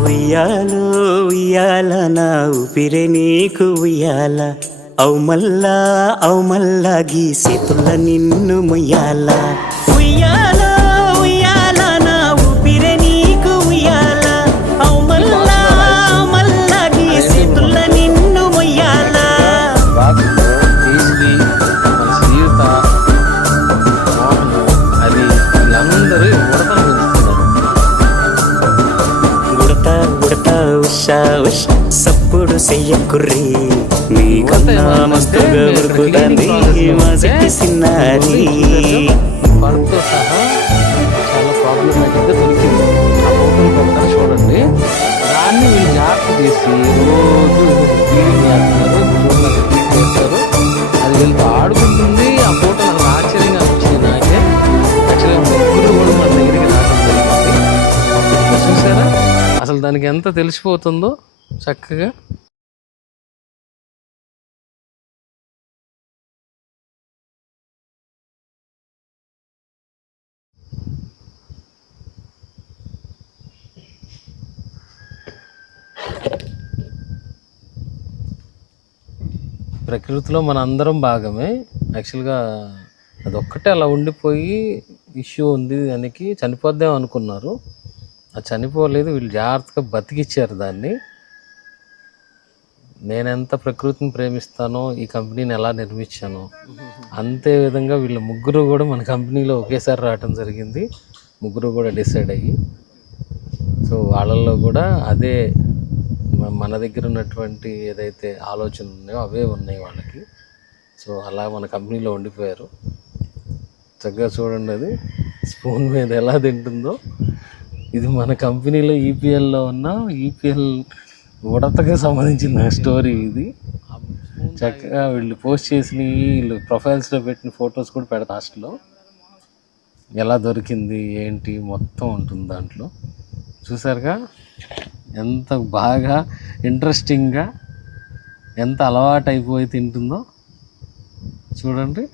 ఉయ్యాలో ఉయ్యాల నా ఊపిరే నీకు ఉయ్యాల అవు మల్లా గీ చేతుల నిన్ను ముయ్యాల ఉయ్యాలో ఉయ్యాల నా ఊపిరే నీకు ఉయ్యాల అవు మల్లా గీ చేతుల నిన్ను ముయ్యాల ఉడతా ఉషా ఉష్ సప్పుడు చెయ్యకుర్రీ మీకన్నా మస్తుగా ఉరుకుతాంది మా చెట్టి సిన్నారి బర్త్తో సహా చాలా ప్రాబ్లమాటిక్గా దొరికింది. ఆ ఫోటోలు పెడతారు చూడండి. దాన్ని వీళ్ళు జాగ్రత్త చేసి రోజు క్లీనింగ్ చేస్తున్నారు, చూడడానికి క్లీన్ చేస్తారు. అది వీళ్ళతో ఆడుకుంటుంది. ఆ ఫోటో నాకు ఆశ్చర్యంగా అనిపించింది. నాకే యాక్చువల్గా ముగ్గురు కూడా మన దగ్గరికి రావడం జరిగింది. చూసారా అసలు దానికి ఎంత తెలిసిపోతుందో చక్కగా. ప్రకృతిలో మన అందరం భాగమే. యాక్చువల్గా అదొక్కటే అలా ఉండిపోయి ఇష్యూ ఉంది దానికి చనిపోద్దాం అనుకున్నారు. అది చనిపోలేదు, వీళ్ళు జాగ్రత్తగా బతికిచ్చారు దాన్ని. నేనెంత ప్రకృతిని ప్రేమిస్తానో, ఈ కంపెనీని ఎలా నిర్మించానో అంతే విధంగా వీళ్ళ ముగ్గురు కూడా మన కంపెనీలో ఒకేసారి రావటం జరిగింది. ముగ్గురు కూడా డిసైడ్ అయ్యి. సో వాళ్ళల్లో కూడా అదే మన దగ్గర ఉన్నటువంటి ఏదైతే ఆలోచనలు ఉన్నాయో అవే ఉన్నాయి వాళ్ళకి. సో అలా మన కంపెనీలో ఉండిపోయారు. చక్కగా చూడండి, అది స్పూన్ మీద ఎలా తింటుందో. ఇది మన కంపెనీలో ఈపీఎల్లో ఉన్న ఈపీఎల్ ఉడతకి సంబంధించిన స్టోరీ ఇది. చక్కగా వీళ్ళు పోస్ట్ చేసినవి, వీళ్ళు ప్రొఫైల్స్లో పెట్టిన ఫొటోస్ కూడా పెడతా. లాస్ట్లో ఎలా దొరికింది ఏంటి మొత్తం ఉంటుంది దాంట్లో. చూసారుగా ఎంత బాగా ఇంట్రెస్టింగ్గా, ఎంత అలవాటు అయిపోయి తింటుందో చూడండి.